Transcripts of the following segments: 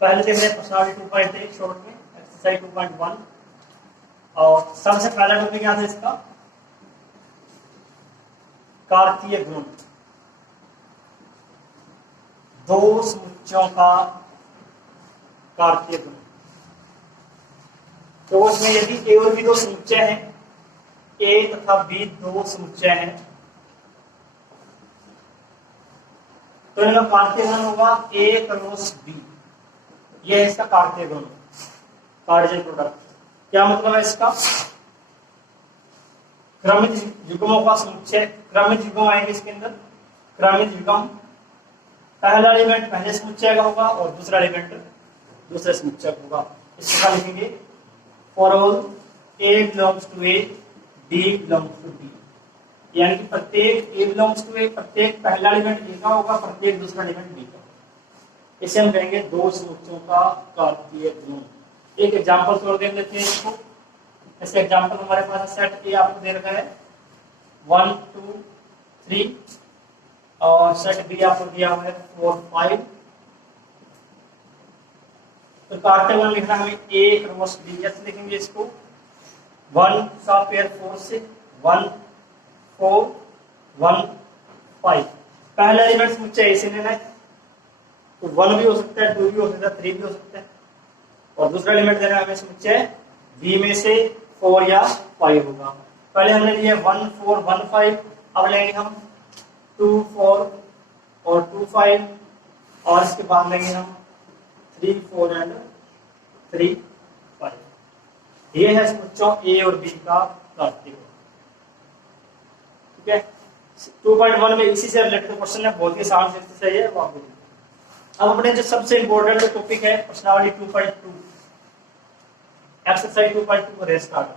पहले देख रहे हैं प्रश्नावली 2.1 शॉर्ट में एक्सरसाइज 2.1 और सबसे पहला टॉपिक क्या था इसका, कार्तीय गुण, दो समुच्चयों का कार्तीय गुण। तो उसमें यदि ए और बी दो समुच्चय हैं, ए तथा बी दो समुच्चय हैं, तो इनका कार्तीय गुण होगा ए क्रॉस बी। यह है इसका कार्तीय गुण, कार्डियल प्रोडक्ट। क्या मतलब है इसका, क्रमिक युग्मों का समुच्चय, क्रमिक युग्म आएंगे इसके अंदर, क्रमिक युग्म पहला एलिमेंट पहले समुच्चय का होगा और दूसरा एलिमेंट दूसरे समुच्चय का होगा। इसका लिखेंगे for all a belongs to a, b belongs to b, यानी कि प्रत्येक ए बिलोंग्स टू ए, प्रत्येक पहला एलिमेंट ए का होगा, प्रत्येक दूसरा एलिमेंट बी का। इसे हम कहेंगे दो समुच्चयों का कार्तीय गुण। एक एग्जांपल और देख लेते हैं इसको। ऐसे एग्जांपल हमारे पास सेट ए आपको दे रखा है 1 2 3 और सेट बी आपको दिया हुआ है 4 5। तो कार्तीय गुण लिखना हमें ए क्रॉस बी, कैसे लिखेंगे इसको, 1 का पेयर 4 से 1 4 1 5। पहला एलिमेंट समुच्चय ए से लेना है, तो 1 भी हो सकता है, 2 भी हो सकता है, 3 भी हो सकता है, और दूसरा एलिमेंट देना है हमें समुच्चय बी में से 4 या 5 होगा। पहले हमने लिए 1 4 1 5, अब लेंगे हम 2 4 और 2 5, और इसके बाद लेंगे हम 3 4 एंड 3 5। ये है समुच्चयों ए और बी का कार्तीय गुण। ठीक है, 2.1 में इसी से रिलेटेड क्वेश्चन है, बहुत ही आसान से है वो आपको। अब अपने जो सबसे इंपॉर्टेंट टॉपिक है प्रश्नावली 2.2 एक्सरसाइज 2.2 को स्टार्ट।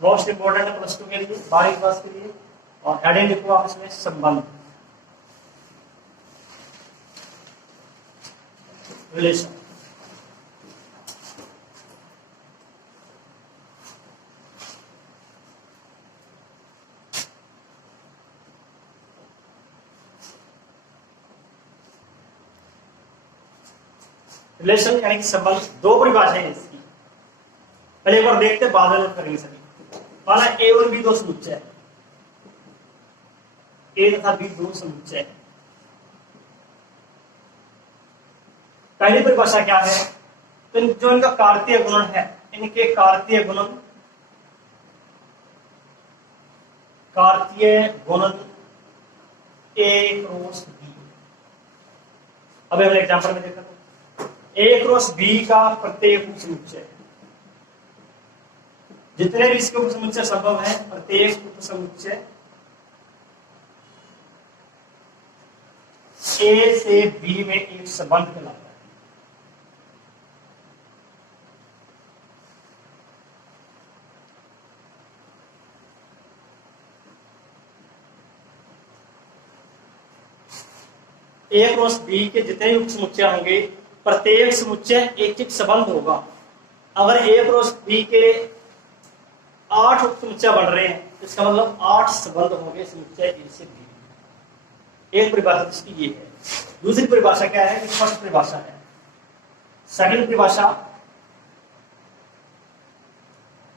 मोस्ट इंपॉर्टेंट है प्लस 2 के लिए, 12वीं क्लास के लिए, और हेडिंग लिखो आप इसमें संबंध, रिलेशन। रिलेशन यानी कि संबंध, दो परिभाषाएं हैं इसकी। पहले एक बार देखते बाद में करेंगे सभी। माना ए और बी दो समुच्चय है, ए तथा बी दो समुच्चय है। पहली परिभाषा क्या है, तो जो इनका कार्तीय गुणन है, इनके कार्तीय गुणन, कार्तीय गुणन ए क्रॉस बी। अब हमने एग्जांपल में देखा ए क्रॉस बी का प्रत्येक उप समुच्चय, जितने भी इसके उप समुच्चय संभव है, प्रत्येक उप समुच्चय ए से बी में एक संबंध कहलाता है। ए क्रॉस बी के जितने भी उप समुच्चय होंगे, प्रत्येक समुच्चय एक एक संबंध होगा। अगर ए क्रॉस बी के 8 उप समुच्चय बन रहे हैं, तो इसका मतलब 8 संबंध होंगे समुच्चय ए से बी। एक परिभाषा इसकी ये है। दूसरी परिभाषा क्या है, फर्स्ट परिभाषा है। सेकंड परिभाषा,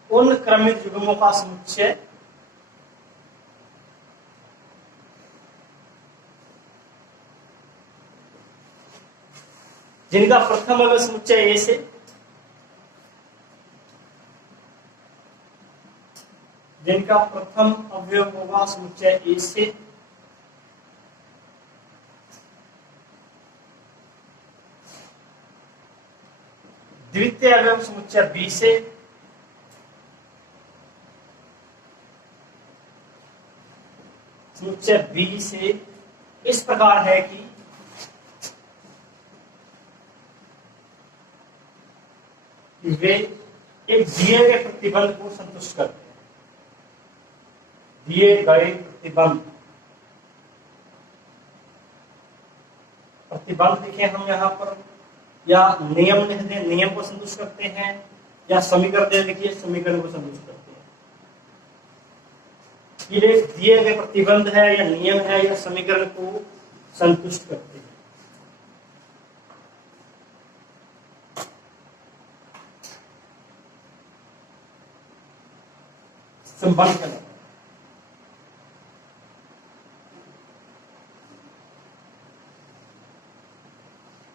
उन क्रमिक युग्मों का समुच्चय जिनका प्रथम अवयव समुच्चय ए से, जिनका प्रथम अवयव होगा समुच्चय ए से, द्वितीय अवयव समुच्चय बी से, समुच्चय बी से इस प्रकार है कि वे एक दिए गए प्रतिबंध को संतुष्ट करते हैं। दिए गए प्रतिबंध, प्रतिबंध लिखे हम यहां पर, या नियम लिख दें, नियम को संतुष्ट करते हैं, या समीकरण लिखिए, समीकरण को संतुष्ट करते हैं। ये दिए गए प्रतिबंध है या नियम है या समीकरण को संतुष्ट करते हैं। संबंध करना,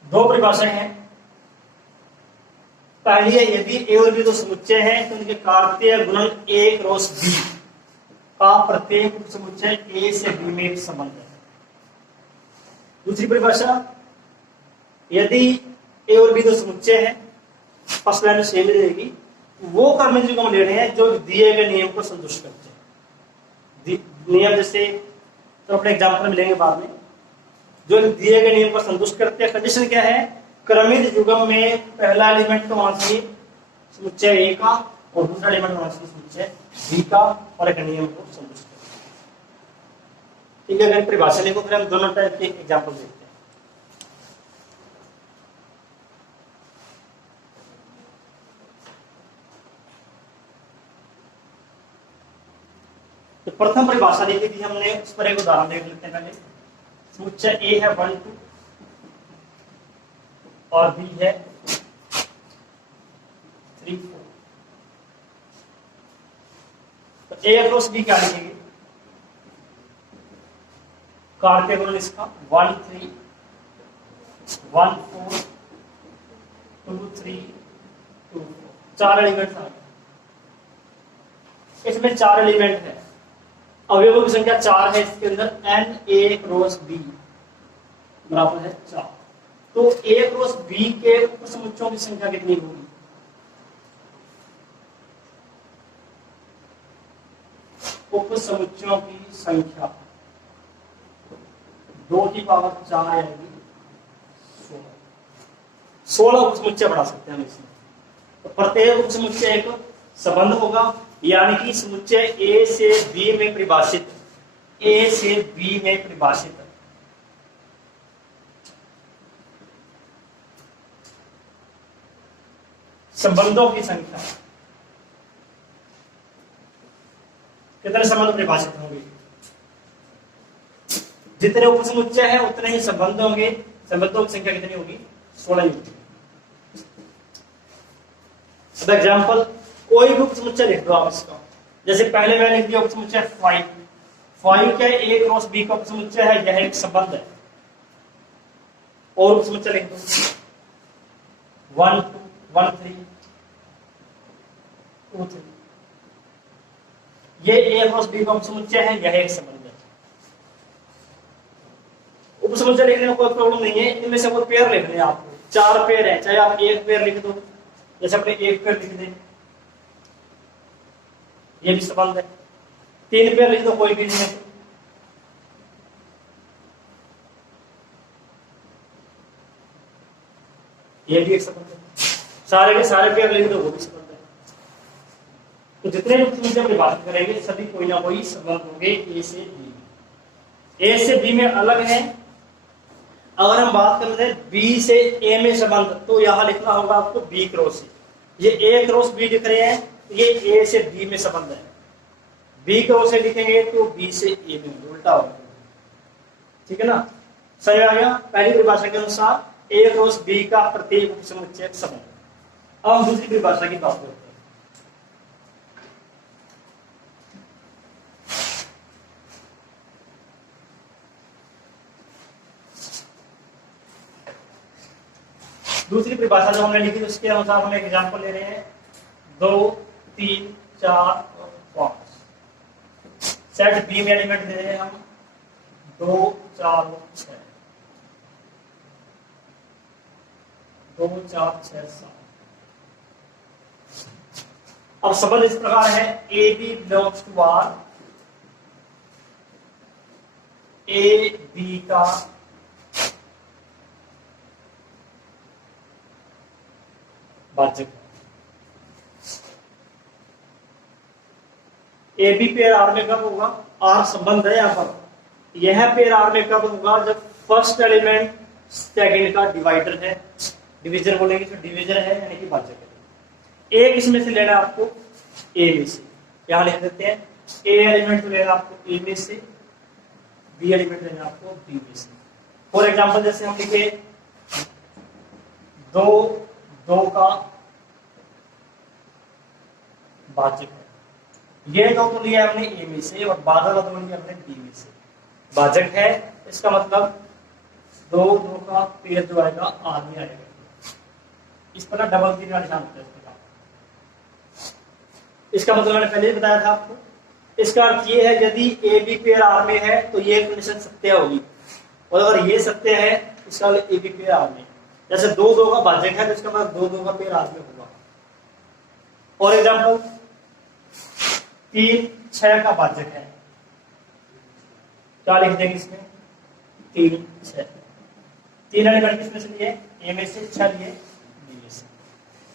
दो परिभाषाएं हैं। पहली है, यदि ए और बी दो समुच्चय हैं तो उनके कार्तीय गुणन ए क्रॉस बी का प्रत्येक उपसमुच्चय ए से बी में एक संबंध है। दूसरी परिभाषा, यदि ए और बी दो समुच्चय हैं, फर्स्ट लाइन सेम रहेगी, वो कर्मज जो हम ले रहे हैं जो दिए गए नियम को संतुष्ट करते हैं। नियम जैसे तो अपने एग्जाम्पल में लेंगे बाद में, जो दिए गए नियम को संतुष्ट करते हैं। कंडीशन क्या है, क्रमित युग्म में पहला एलिमेंट तो होना चाहिए समुच्चय ए का और दूसरा एलिमेंट होना चाहिए समुच्चय बी का, और एक नियम को संतुष्ट करते हैं। ठीक है, अगर परिभाषा लिखो फिर हम दोनों टाइप के एग्जाम्पल देखते हैं। तो प्रथम परिभाषा देखी थी हमने, उस पर एक उदाहरण देख लेते हैं पहले। समुच्चय ए है 1 2 और बी है 3 4। तो ए क्रॉस बी क्या लिखेंगे, कार्तीय गुणन इसका 1 3 1 4 2 3 2 4, 4 एलिमेंट था। इसमें 4 एलिमेंट है, अवयवों की संख्या 4 है, इसके अंदर एन ए क्रॉस बी बराबर है 4। तो ए क्रॉस बी के उपसमुच्चयों की संख्या कितनी होगी, उपसमुच्चयों की संख्या 2 की पावर 4 आएगी 16 उपसमुच्चय बढ़ा सकते हैं हम इसमें। तो प्रत्येक उपसमुच्चय एक संबंध होगा, यानी कि समुच्चय ए से बी में परिभाषित, ए से बी में परिभाषित संबंधों की संख्या, कितने संबंध परिभाषित होंगे, जितने उपसमुच्चय है उतने ही संबंध होंगे। संबंधों की संख्या कितनी होगी, 16 होगी। अब एग्जाम्पल, कोई भी उपसमुच्चय लिख दो आप इसका, जैसे पहले मैंने लिख दिया उपसमुच्चय 5 क्या ए क्रॉस बी का उपसमुच्चय है, यह एक संबंध है। और उपसमुच्चय लिख दो 1 2 1 3 2 3, ये ए क्रॉस बी का उपसमुच्चय है, यह एक संबंध है। उपसमुच्चय लिखने में कोई प्रॉब्लम नहीं है, इनमें से कोई पेयर लिखने हैं आपको, 4 पेयर है, चाहे आप एक पेयर लिख दो, जैसे अपने एक पेयर लिख दें, ये भी संबंध है। 3 पेयर लिख दो, कोई भी नहीं, ये भी एक संबंध है। सारे के सारे पेयर लिख दो, वो भी संबंध है। तो जितने भी उपसमुच्चय परिभाषित करेंगे सभी कोई ना कोई संबंध होंगे ए से बी। ए से बी में अलग है। अगर हम बात करते हैं बी से ए में संबंध, तो यहां लिखना होगा आपको बी क्रॉस ए। ये ए क्रॉस बी लिख रहे हैं, ये ए से बी में संबंध है। बी क्रॉस ए लिखेंगे तो बी से ए में, उल्टा होगा। ठीक है ना, सही आ गया। पहली परिभाषा के अनुसार ए क्रॉस बी का प्रत्येक उपसमुच्चय संबंध। अब हम दूसरी परिभाषा की बात करते हैं। दूसरी परिभाषा जो हमने लिखी उसके अनुसार हम एक एग्जांपल ले रहे हैं 2 3 4 और 5। सेट बी में एलिमेंट दे रहे हैं हम 2 4 और 6, 2 4 6 7। अब संबंध इस प्रकार है, a b belongs to r, a b का वाचक, ए बी पेयर आर में कब होगा, आर संबंध है यहाँ पर। यह पेयर आर में कब होगा, जब फर्स्ट एलिमेंट सेकंड का डिवाइडर है, डिवीजन बोलेंगे तो डिवीजर है यानी कि वाचक है। एक इसमें से लेना आपको ए में से, यहां लिख देते हैं ए एलिमेंट मिलेगा आपको ए में से, बी एलिमेंट मिलेगा आपको बी में से। फॉर एग्जांपल जैसे हम लिखे 2 2 का भाजक है, ये दो तो लिया हमने ए में से और बाद वाला दो लिया हमने बी में से, भाजक है, इसका मतलब 2 2 का पेड़ जो आएगा आर में आएगा। इस पर डबल की निशान होता है इसका मतलब मैंने पहले ही बताया था आपको। इसका अर्थ ये है यदि ए बी पेयर आर में है तो ये कंडीशन सत्य होगी, और अगर ये सत्य है इसका मतलब ए बी पेयर आर में। जैसे 2 2 का भाजक है तो इसका मतलब 2 2 का पेयर आर में होगा। और एग्जांपल 3 6 का भाजक है, क्या लिख देंगे इसमें 3 6, 3 एलिमेंट किसमें से लिए ए में से, 6 लिए बी में से।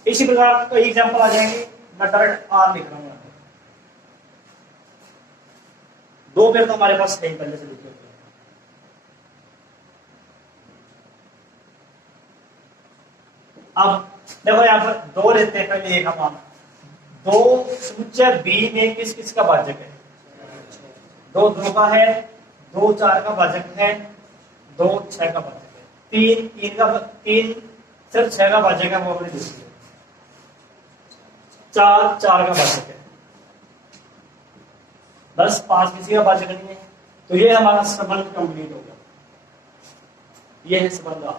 इसी प्रकार कई एग्जांपल आ जाएंगे, मैं डायरेक्ट आर लिख रहा हूं। 2 पेयर तो हमारे पास है ही पहले से लिखे होते हैं। अब देखो यहां पर 2 लेते हैं, पहले एक हम 2 समुच्चय बी में किस किस का भाजक है, 2 2 का है, 2 4 का भाजक है, 2 6 का भाजक है, 3 सिर्फ 6 का भाजक है वो हमने लिख लिया, 4 4 का भाजक है, बस 5 किसी का भाजक नहीं है। तो ये हमारा संबंध कंप्लीट हो गया, ये है संबंध आ,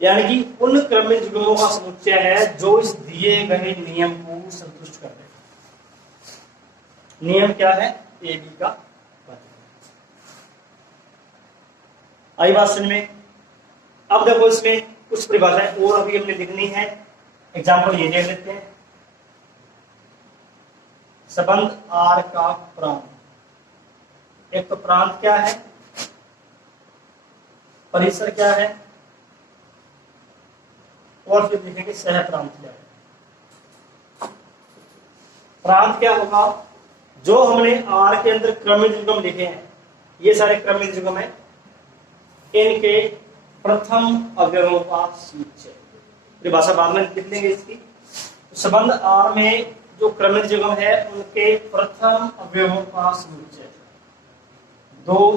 यानी कि उन क्रमिक युग्मों का समुच्चय है जो इस दिए गए नियम को संतुष्ट करते हैं। नियम क्या है, ए बी का भाजक। आई बात समझ में। अब देखो इसमें कुछ परिभाषाएं और अभी हमने लिखनी है, एग्जाम्पल ये देख लेते हैं। संबंध आर का प्रांत, एक तो प्रांत क्या है, परिसर क्या है, और फिर लिखेंगे सह प्रांत क्या है। प्रांत क्या होगा, जो हमने आर के अंदर क्रमिक युग्म लिखे हैं, ये सारे क्रमिक युग्म है, इनके प्रथम अवयवों का समुच्चय। परिभाषा बाद में लिख लेंगे इसकी। संबंध आर में जो क्रमिक युग्म है उनके प्रथम अवयवों का समुच्चय, 2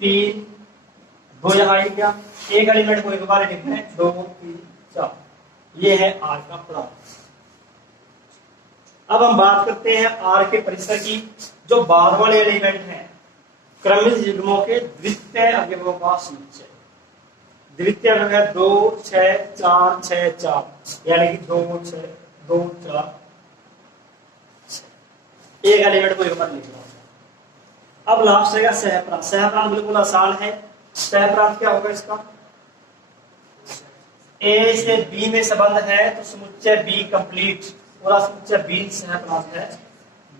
3 2 यहाँ आ गया, एक एलिमेंट को एक बार लिखना है, 2 3 4, ये है आर का प्रांत। अब हम बात करते हैं आर के परिसर की। जो बाद वाले एलिमेंट हैं क्रमिक युग्मों के द्वितीय अवयवों का समुच्चय। द्वितीय अवयव है 2 6 4 6 4, यानी कि 2 6 2 4, एक एलिमेंट को एक बार लिख रहा हूं। अब लास्ट रहेगा सहप्रांत। सहप्रांत बिल्कुल आसान है। सहप्रांत क्या होगा इसका, ए से बी में संबंध है तो समुच्चय बी कंप्लीट, पूरा समुच्चय बी सहप्रांत है।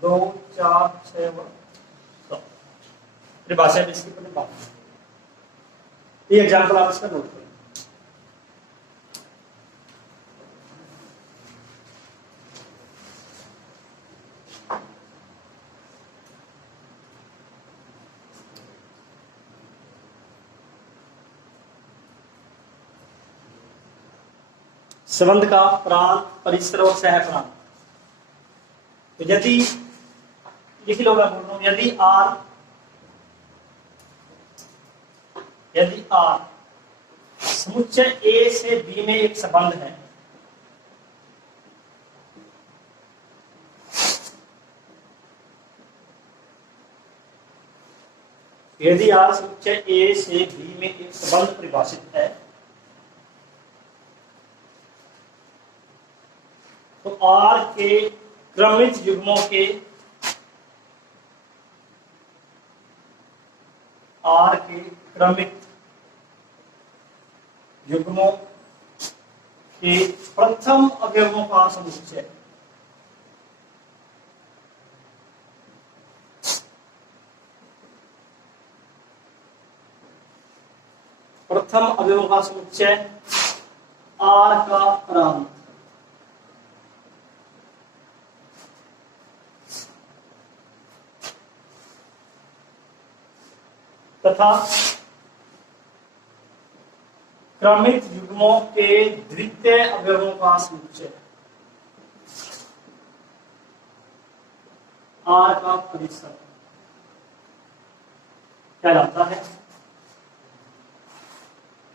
2 4 6 परिभाषा इसकी पहले बात, ये एग्जांपल आप इसका नोट करें। संबंध का प्रांत, परिसर और सह प्रांत। तो यदि लिख लो, मैं बोल रहा हूं, यदि आर समुच्चय ए से बी में एक संबंध है, यदि आर समुच्चय ए से बी में एक संबंध परिभाषित है, तो आर के क्रमिक युग्मों के प्रथम अवयवों का समुच्चय, प्रथम अवयवों का समुच्चय आर का प्रांत तथा क्रमिक युग्मों के द्वितीय अवयवों का समुच्चय आर का परिसर कहलाता है।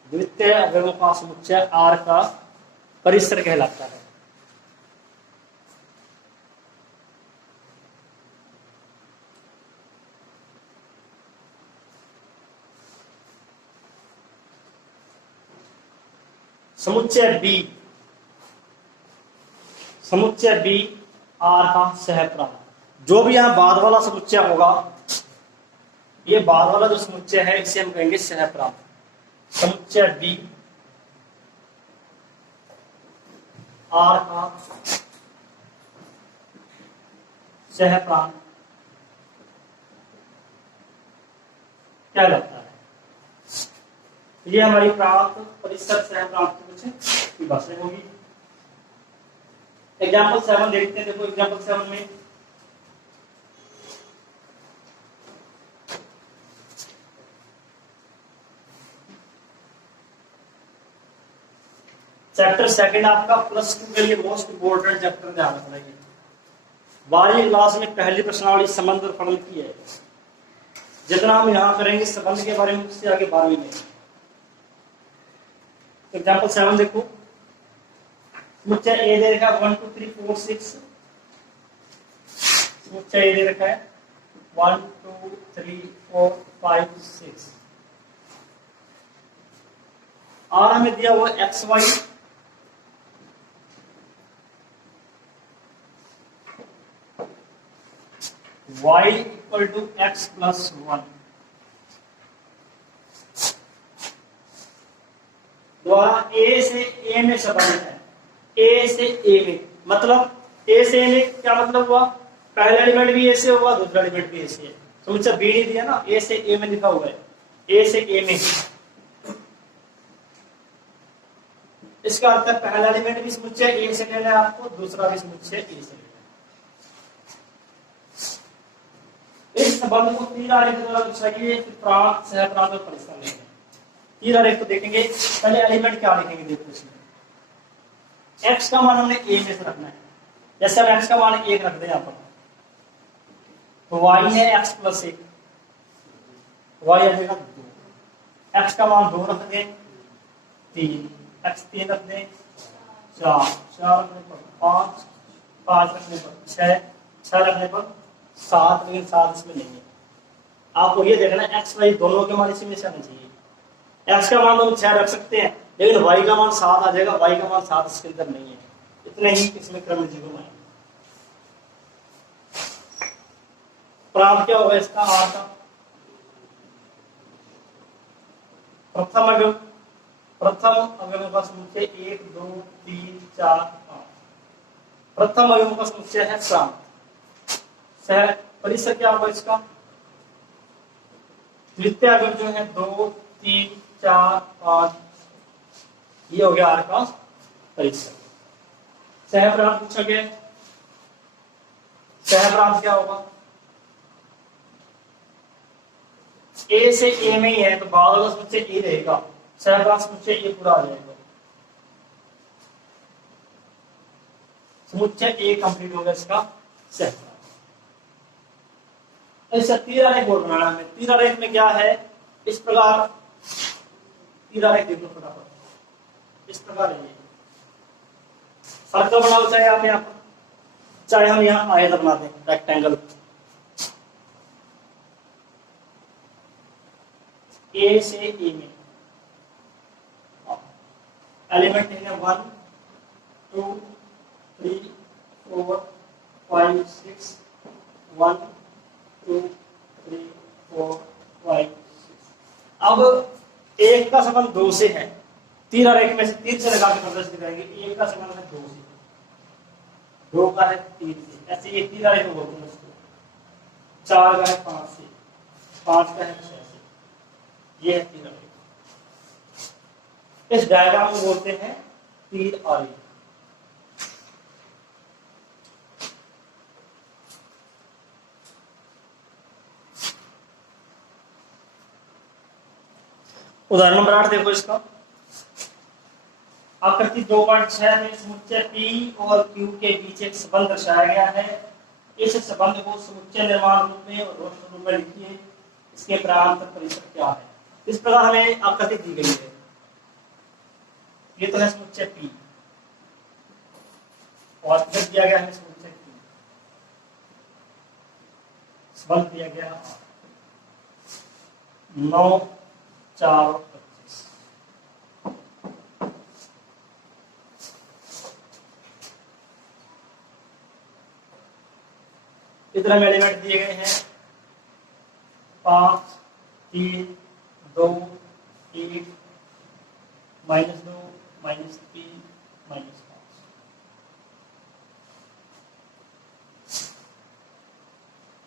द्वितीय अवयवों का समुच्चय आर का परिसर कहलाता है। समुच्चय बी, समुच्चय बी आर का सहप्रांत। जो भी यहां बाद वाला समुच्चय होगा, ये बाद वाला जो समुच्चय है इसे हम कहेंगे सहप्रांत। समुच्चय बी आर का सहप्रांत क्या लगता है? ये हमारी प्रांत परिसर सहप्रांत की कुछ भाषा होगी। एग्जाम्पल 7 देखते हैं। देखो एग्जाम्पल 7 में चैप्टर सेकंड आपका +2 के लिए मोस्ट इम्पोर्टेंट चैप्टर ध्यान रखना है। 12वीं क्लास में पहली प्रश्नावली संबंध और फलन की है। जितना हम यहाँ करेंगे संबंध के बारे में उससे आगे 12वीं में। एग्जाम्पल 7 देखो, समुच्चय ए दे रखा है 1 2 3 4 6। समुच्चय ए दे रखा है 1 2 3 4 5 6। और हमें दिया हुआ x y, y equal to x plus 1। द्वारा ए से ए में संबंध है। ए से ए में मतलब ए से ए में क्या मतलब हुआ? पहला एलिमेंट भी ए से होगा, दूसरा एलिमेंट भी ए से है। तो मुझे बी नहीं दिया ना, ए से ए में लिखा हुआ है, ए से ए में। इसका अर्थ है पहला एलिमेंट भी समुच्चय ए से लेना है आपको, दूसरा भी समुच्चय ए से लेना है। इस संबंध को 3 आरेख द्वारा दर्शाइए, फिर प्रांत, सहप्रांत और परिसर लेंगे। 3 आरेख को देखेंगे। पहले एलिमेंट क्या लिखेंगे देखो इसमें। x का मान हमने a में से रखना है। जैसे हम x का मान 1 रख दें यहाँ पर, तो y है x प्लस 1, y आ जाएगा 2। x का मान 2 रख दें 3, x 3 रख दें 4, 4 रखने पर 5, 5 रखने पर 6, 6 रखने पर 7, लेकिन 7 इसमें नहीं है। आपको ये देखना है x y दोनों के मान इसी में से आने चाहिए। x का मान हम 6 रख सकते हैं, लेकिन y का मान 7 आ जाएगा, y का मान 7 इसके अंदर नहीं है। इतने ही इसमें क्रम जीरो है। प्रांत क्या होगा इसका? आर का प्रथम अवयव, प्रथम अवयव का समुच्चय 1 2 3 4 5। प्रथम अवयव का समुच्चय है प्रांत। सह परिसर क्या होगा इसका? द्वितीय अवयव जो है 2 3 4 5, ये हो गया आर का परिसर। सहप्रांत पूछा गया। सहप्रांत क्या होगा? ए से ए में ही है तो बाद वाला समुच्चय ए रहेगा, सहप्रांत समुच्चय ए पूरा आ जाएगा। समुच्चय ए कंप्लीट होगा इसका सहप्रांत। ऐसा 3 आरेख और बनाना है। 3 आरेख में क्या है? इस प्रकार 3 आरेख देख लो फटाफट। इस प्रकार है, सर्कल बनाओ, चाहे आप यहाँ पर, चाहे हम यहाँ आयत बना दें, रेक्टेंगल। ए से ए में एलिमेंट है 1 2 3 4 5 6, 1 2 3 4 5 6। अब 1 का संबंध 2 से है। 3 आरेख में से 3 से लगा के प्रदर्शित दिखाएंगे। 1 का संबंध है 2 से, 2 का है 3 से। ऐसे ये 3 आरेख बोलते हैं उसको। 4 का है 5 से, 5 का है 6 से। ये है 3 आरेख। इस डायग्राम को बोलते हैं 3 आरेख। उदाहरण नंबर 8 देखो इसका। आकृति 2.6 में समुच्चय P और Q के बीच एक संबंध दर्शाया गया है। इस संबंध को समुच्चय निर्माण रूप में और रोस्टर रूप में लिखिए। इसके प्रांत परिसर क्या है? इस प्रकार हमें आकृति दी गई है। ये तो है समुच्चय P और फिर दिया गया है समुच्चय Q। संबंध दिया गया 9, 4 और 25। इधर में एलिमेंट दिए गए हैं 5, 3, 2, 1, -2, -3, -5।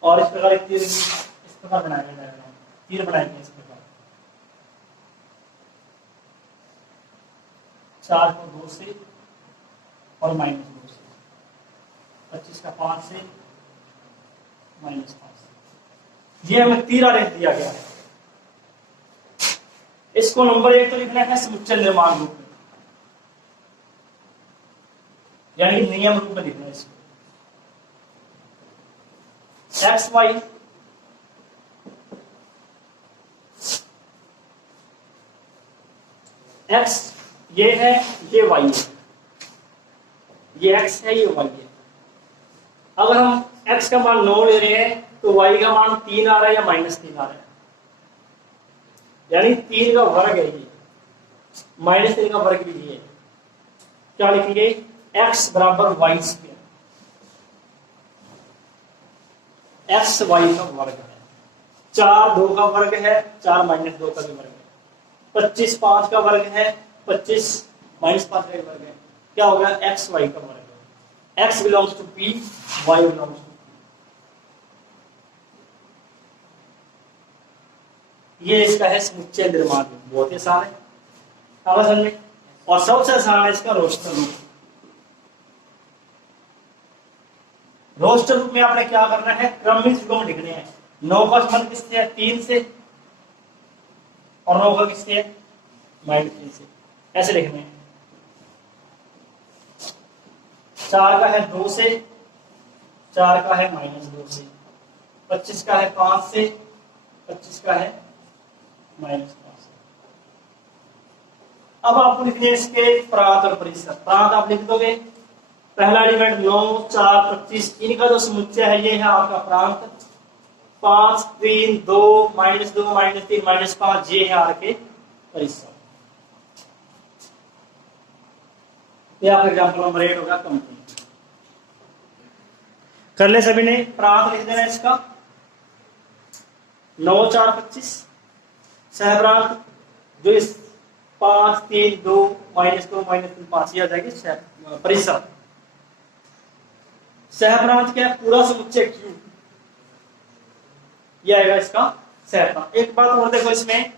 और इस प्रकार एक तीर इस प्रकार बनाएंगे, डायग्राम तीर बनाएंगे इस प्रकार। 4 को 2 से और -2 से, 25 का 5 से, -5 से। ये हमें तीर आरेख दिया गया है। इसको नंबर 1 तो लिखना है समुच्चय निर्माण रूप में, यानी नियम रूप में लिखना है इसको। एक्स वाई एक्स ये है, ये वाई है, ये एक्स है, ये वाई है। अगर हम एक्स का मान 9 ले रहे हैं तो वाई का मान 3 आ रहा है या -3 आ रहा है, यानी 3 का वर्ग है ये, -3 का वर्ग भी ये। क्या लिखेंगे? एक्स बराबर वाई स्क्वायर, एक्स वाई का वर्ग है। 4 2 का वर्ग है, 4 -2 का भी वर्ग है। 25 5 का वर्ग है, 25 -5 का वर्ग है। क्या होगा? एक्स वाई का वर्ग है। X belongs to p, y belongs to p. ये इसका है समुच्चय निर्माण। बहुत ही आसान है, आगे समझे। और सबसे आसान है इसका रोस्टर रूप। रोस्टर रूप में आपने क्या करना है? क्रमिक युग्म लिखने हैं। 9 का संबंध किससे है? 3 से, और 9 का किससे है? -3 से। ऐसे लिखने हैं। 4 का है 2 से, 4 का है -2 से, 25 का है 5 से, 25 का है -5 से। अब आपको लिखने इसके प्रांत और परिसर। प्रांत आप लिख दोगे, पहला एलिमेंट 9, 4, 25, इनका जो समुच्चय है ये है आपका प्रांत। 5, 3, 2, -2, -3, -5, ये है आपके परिसर। ये आपका एग्जाम्पल नंबर 8 होगा कंप्लीट। कर ले सभी ने? प्रांत लिख देना इसका 9, 4, 25। सहप्रांत जो इस 5, 3, 2, -2, -3, 5 ये आ जाएगी परिसर। सहप्रांत क्या है? पूरा समुच्चय Q, ये आएगा इसका सहप्रांत। एक बात और देखो, इसमें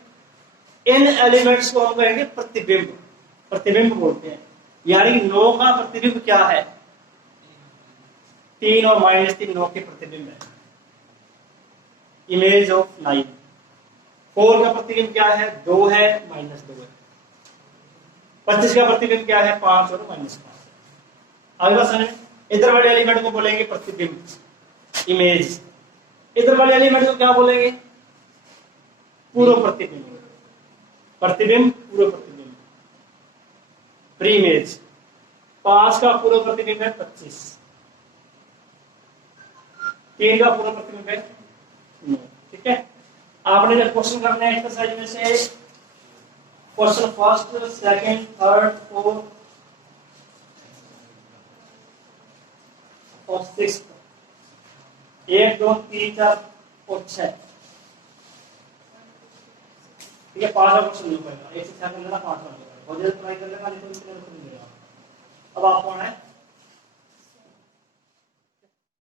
इन एलिमेंट्स को हम कहेंगे प्रतिबिंब। प्रतिबिंब बोलते हैं, यानी 9 का प्रतिबिंब क्या है? 3 और -3 9 के प्रतिबिंब है, इमेज ऑफ 9। 4 का प्रतिबिंब क्या है? 2 है, -2 है। 25 का प्रतिबिंब क्या है? 5 और -5 है। अगला समय इधर वाले एलिमेंट को बोलेंगे प्रतिबिंब, इमेज। इधर वाले एलिमेंट को क्या बोलेंगे? पूर्व प्रतिबिंब। प्रतिबिंब, पूर्व प्रतिबिंब, प्री इमेज। 5 का पूर्व प्रतिबिंब है 25, 3 का पूर्व प्रतिबिंब है 9। ठीक है। आपने जो क्वेश्चन करना है एक्सरसाइज में से, question first, second, third, fourth और 6, 1, 2, 3, 4 और 6। ठीक है। 5 क्वेश्चन नहीं पड़ेगा, 1 से 6 कर लेना, 5 कर लेना, बहुत जल्दी ट्राई कर लेना, नहीं तो इसके लिए नहीं मिलेगा। अब आप कौन है?